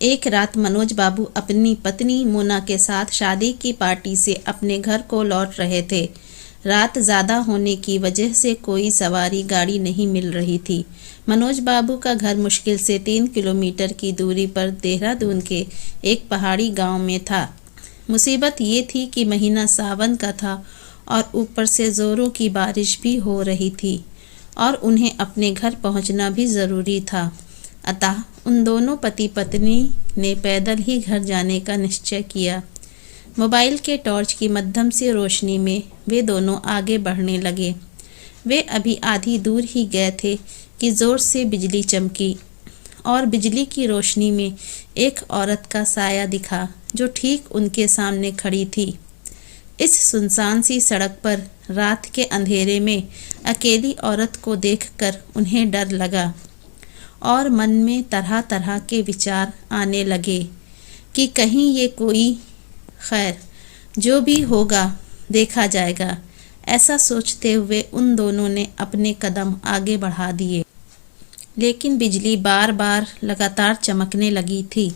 एक रात मनोज बाबू अपनी पत्नी मोना के साथ शादी की पार्टी से अपने घर को लौट रहे थे। रात ज़्यादा होने की वजह से कोई सवारी गाड़ी नहीं मिल रही थी। मनोज बाबू का घर मुश्किल से 3 किलोमीटर की दूरी पर देहरादून के एक पहाड़ी गांव में था। मुसीबत ये थी कि महीना सावन का था और ऊपर से ज़ोरों की बारिश भी हो रही थी और उन्हें अपने घर पहुंचना भी ज़रूरी था। अतः उन दोनों पति पत्नी ने पैदल ही घर जाने का निश्चय किया। मोबाइल के टॉर्च की मध्यम सी रोशनी में वे दोनों आगे बढ़ने लगे। वे अभी आधी दूर ही गए थे कि ज़ोर से बिजली चमकी और बिजली की रोशनी में एक औरत का साया दिखा जो ठीक उनके सामने खड़ी थी। इस सुनसान सी सड़क पर रात के अंधेरे में अकेली औरत को देखकर उन्हें डर लगा और मन में तरह तरह के विचार आने लगे कि कहीं ये कोई खैर जो भी होगा देखा जाएगा। ऐसा सोचते हुए उन दोनों ने अपने कदम आगे बढ़ा दिए, लेकिन बिजली बार बार लगातार चमकने लगी थी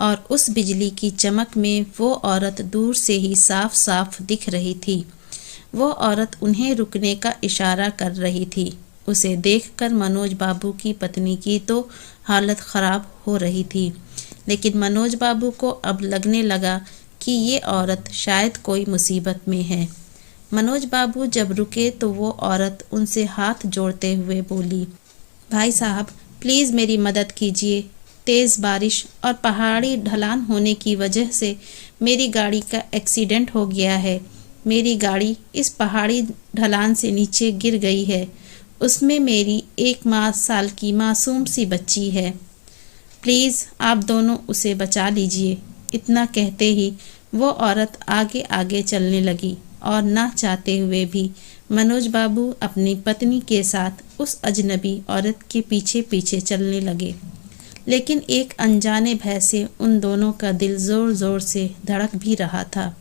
और उस बिजली की चमक में वो औरत दूर से ही साफ साफ दिख रही थी। वो औरत उन्हें रुकने का इशारा कर रही थी। उसे देखकर मनोज बाबू की पत्नी की तो हालत ख़राब हो रही थी, लेकिन मनोज बाबू को अब लगने लगा कि ये औरत शायद कोई मुसीबत में है। मनोज बाबू जब रुके तो वो औरत उनसे हाथ जोड़ते हुए बोली, भाई साहब प्लीज़ मेरी मदद कीजिए। तेज़ बारिश और पहाड़ी ढलान होने की वजह से मेरी गाड़ी का एक्सीडेंट हो गया है। मेरी गाड़ी इस पहाड़ी ढलान से नीचे गिर गई है। उसमें मेरी 1 साल की मासूम सी बच्ची है। प्लीज़ आप दोनों उसे बचा लीजिए। इतना कहते ही वो औरत आगे आगे चलने लगी और ना चाहते हुए भी मनोज बाबू अपनी पत्नी के साथ उस अजनबी औरत के पीछे पीछे चलने लगे। लेकिन एक अनजाने भय से उन दोनों का दिल ज़ोर ज़ोर से धड़क भी रहा था।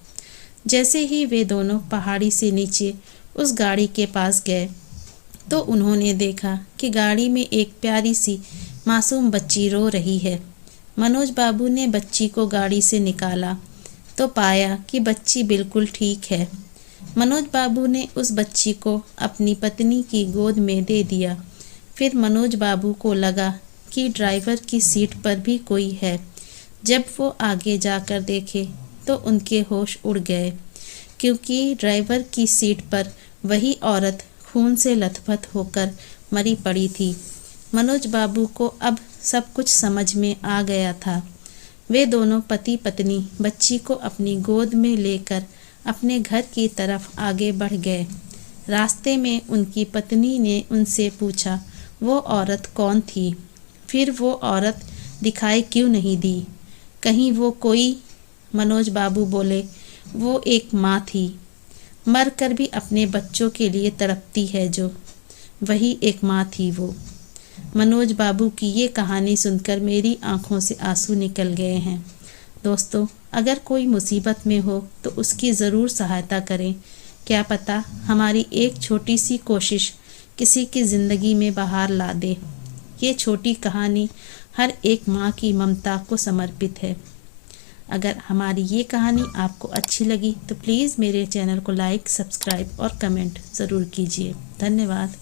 जैसे ही वे दोनों पहाड़ी से नीचे उस गाड़ी के पास गए तो उन्होंने देखा कि गाड़ी में एक प्यारी सी मासूम बच्ची रो रही है। मनोज बाबू ने बच्ची को गाड़ी से निकाला तो पाया कि बच्ची बिल्कुल ठीक है। मनोज बाबू ने उस बच्ची को अपनी पत्नी की गोद में दे दिया। फिर मनोज बाबू को लगा कि ड्राइवर की सीट पर भी कोई है। जब वो आगे जाकर देखे तो उनके होश उड़ गए, क्योंकि ड्राइवर की सीट पर वही औरत खून से लथपथ होकर मरी पड़ी थी। मनोज बाबू को अब सब कुछ समझ में आ गया था। वे दोनों पति पत्नी बच्ची को अपनी गोद में लेकर अपने घर की तरफ आगे बढ़ गए। रास्ते में उनकी पत्नी ने उनसे पूछा वो औरत कौन थी, फिर वो औरत दिखाई क्यों नहीं दी, कहीं वो कोई। मनोज बाबू बोले, वो एक माँ थी, मर कर भी अपने बच्चों के लिए तड़पती है जो, वही एक माँ थी वो। मनोज बाबू की ये कहानी सुनकर मेरी आंखों से आंसू निकल गए हैं। दोस्तों, अगर कोई मुसीबत में हो तो उसकी ज़रूर सहायता करें। क्या पता हमारी एक छोटी सी कोशिश किसी की ज़िंदगी में बहार ला दे। ये छोटी कहानी हर एक माँ की ममता को समर्पित है। अगर हमारी ये कहानी आपको अच्छी लगी तो प्लीज़ मेरे चैनल को लाइक, सब्सक्राइब और कमेंट ज़रूर कीजिए। धन्यवाद।